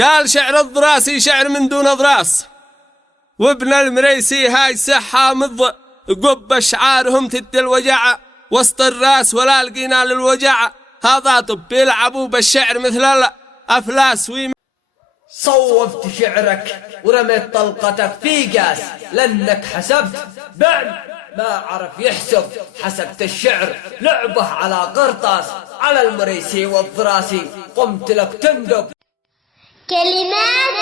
قال شعر الضراسي شعر من دون ضراس، وابن المريسي هاي سحة مض قب أشعارهم تد الوجع وسط الراس ولا لقينا للوجع. هذا طب يلعبوا بالشعر مثل الأفلاس. صوبت شعرك ورميت طلقتك في قاس، لأنك حسبت بعد ما عرف يحسب. حسبت الشعر لعبه على قرطاس، على المريسي والضراسي قمت لك تندب. كلمات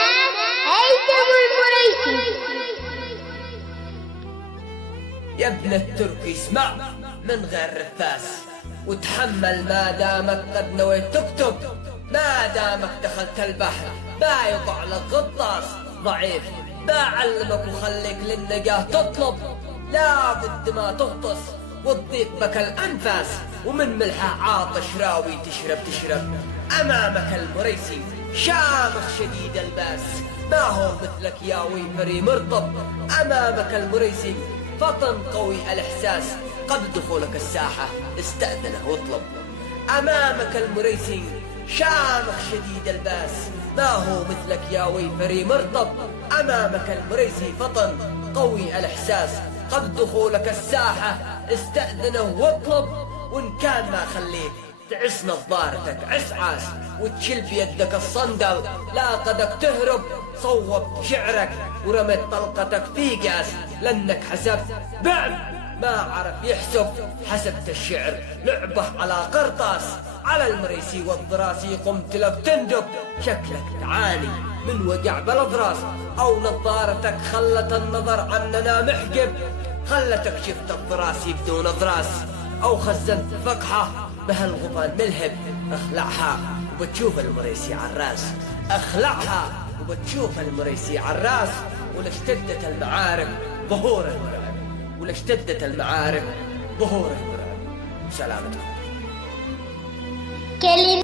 هيثم المريسي. يا ابن التركي اسمع من غير رفاس، وتحمل ما دامك قد نويت تكتب. ما دامك دخلت البحر ما يقع لك غطاس، ضعيف بعلمك وخليك للنجاة تطلب. لا بد ما تغطس وتضيق بك الأنفاس، ومن ملحه عاطش راوي تشرب. أمامك المريسي شامخ شديد الباس، ما هو مثلك يا ويفري مرطب. أمامك المريسي فطن قوي الإحساس، قبل دخولك الساحة استأذنه واطلب. أمامك المريسي شامخ شديد الباس، ما هو مثلك يا ويفري مرطب. أمامك المريسي فطن قوي الإحساس، قبل دخولك الساحة استأذنه واطلب. وإن كان ما خليك تعس نظارتك عسعاس، وتشل بيدك الصندل لا قدك تهرب. صوبت شعرك ورميت طلقتك في قاس، لأنك حسبت بعد ما عرف يحسب. حسبت الشعر لعبه على قرطاس، على المريسي والضراسي قمت لك تندب. شكلك تعاني من وجع بالاضراس، او نظارتك خلت النظر عننا محجب. خلتك شفت الضراسي بدون ضراس، او خزنت فقحه بهالغضان ملهب. اخلعها وبتشوف المريسي عالراس، اخلعها وبتشوف المريسي عالراس. ولا اشتدت المعارك ظهور المرعب، ولا اشتدت المعارك ظهور المرعب. سلامتكم.